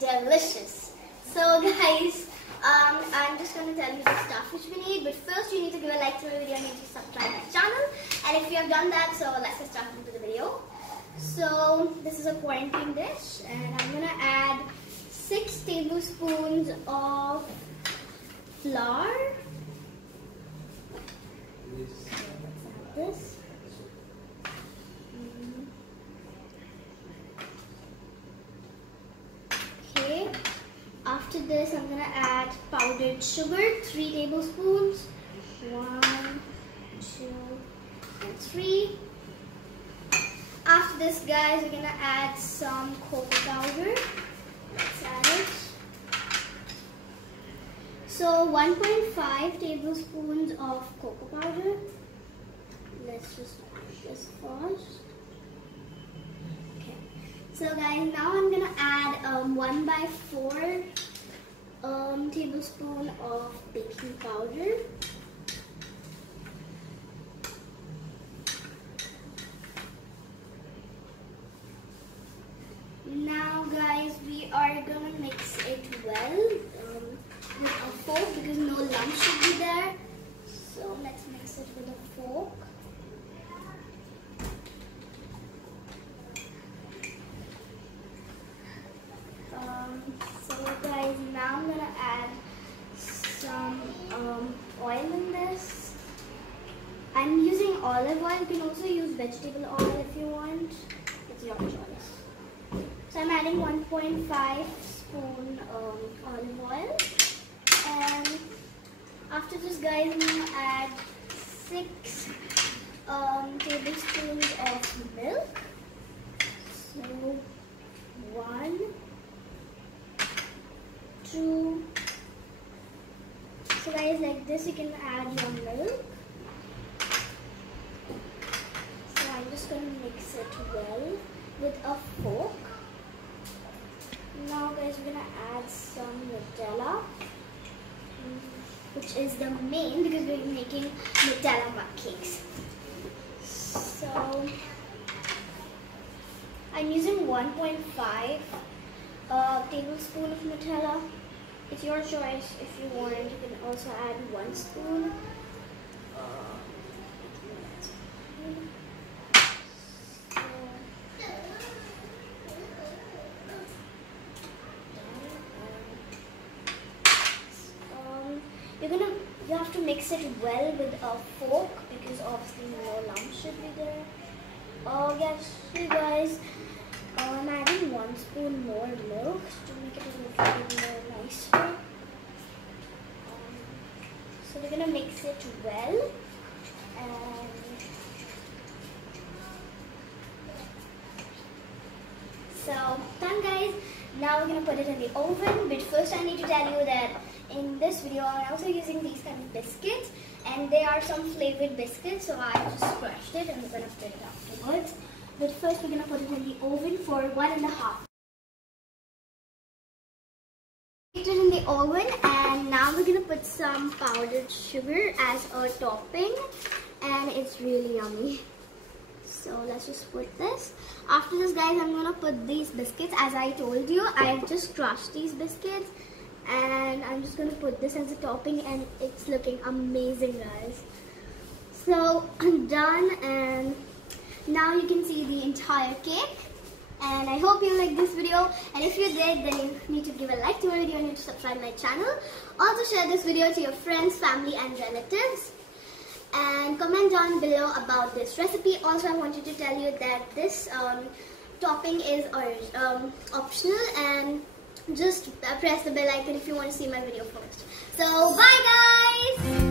delicious. So guys, I'm just going to tell you the stuff which we need, but first you need to give a like to my video and you need to subscribe my channel. And if you have done that, so let's get started into the video. So this is a quarantine dish, and I'm going to add 6 tablespoons of flour. So let's add this. Okay. After this, I'm going to add powdered sugar, 3 tablespoons. 1, 2, and 3. After this, guys, we're going to add some cocoa powder. Let's add it. So 1.5 tablespoons of cocoa powder. Let's just add this first. Okay. So guys, now I'm gonna add 1/4 tablespoon of baking powder. Now guys, we are gonna mix it well with a fork because no lump should be there. So let's mix it with a fork. So guys, now I'm gonna add some oil in this. I'm using olive oil. You can also use vegetable oil if you want. It's your choice. So I'm adding 1.5 spoon olive oil, and after this, guys, I'm gonna add 6 tablespoons of milk. So 1, 2. So guys, like this, you can add your milk. So I'm just gonna mix it well with a fork. Now guys, we're gonna add some Nutella, which is the main because we're making Nutella Mug Cakes. So I'm using 1.5 tablespoon of Nutella. It's your choice. If you want, you can also add 1 spoon. You have to mix it well with a fork because obviously no lumps should be there. Yes, you guys, I'm adding 1 spoon more milk to make it a little bit more nicer. So we're gonna mix it well, and so done, guys. Now we're gonna put it in the oven. But first, I need to tell you that in this video, I'm also using these kind of biscuits, and they are some flavored biscuits, so I just crushed it and we're gonna put it afterwards. But first, we're gonna put it in the oven for 1.5. Put it in the oven, and now we're gonna put some powdered sugar as a topping, and it's really yummy. So let's just put this. After this, guys, I'm gonna put these biscuits. As I told you, I just crushed these biscuits, and I'm just gonna put this as a topping, and it's looking amazing, guys. So I'm done, and now you can see the entire cake. And I hope you liked this video, and if you did, then you need to give a like to my video and you need to subscribe to my channel. Also share this video to your friends, family and relatives, and comment down below about this recipe. Also, I wanted to tell you that this topping is optional, and just press the bell icon if you want to see my video first. So bye guys!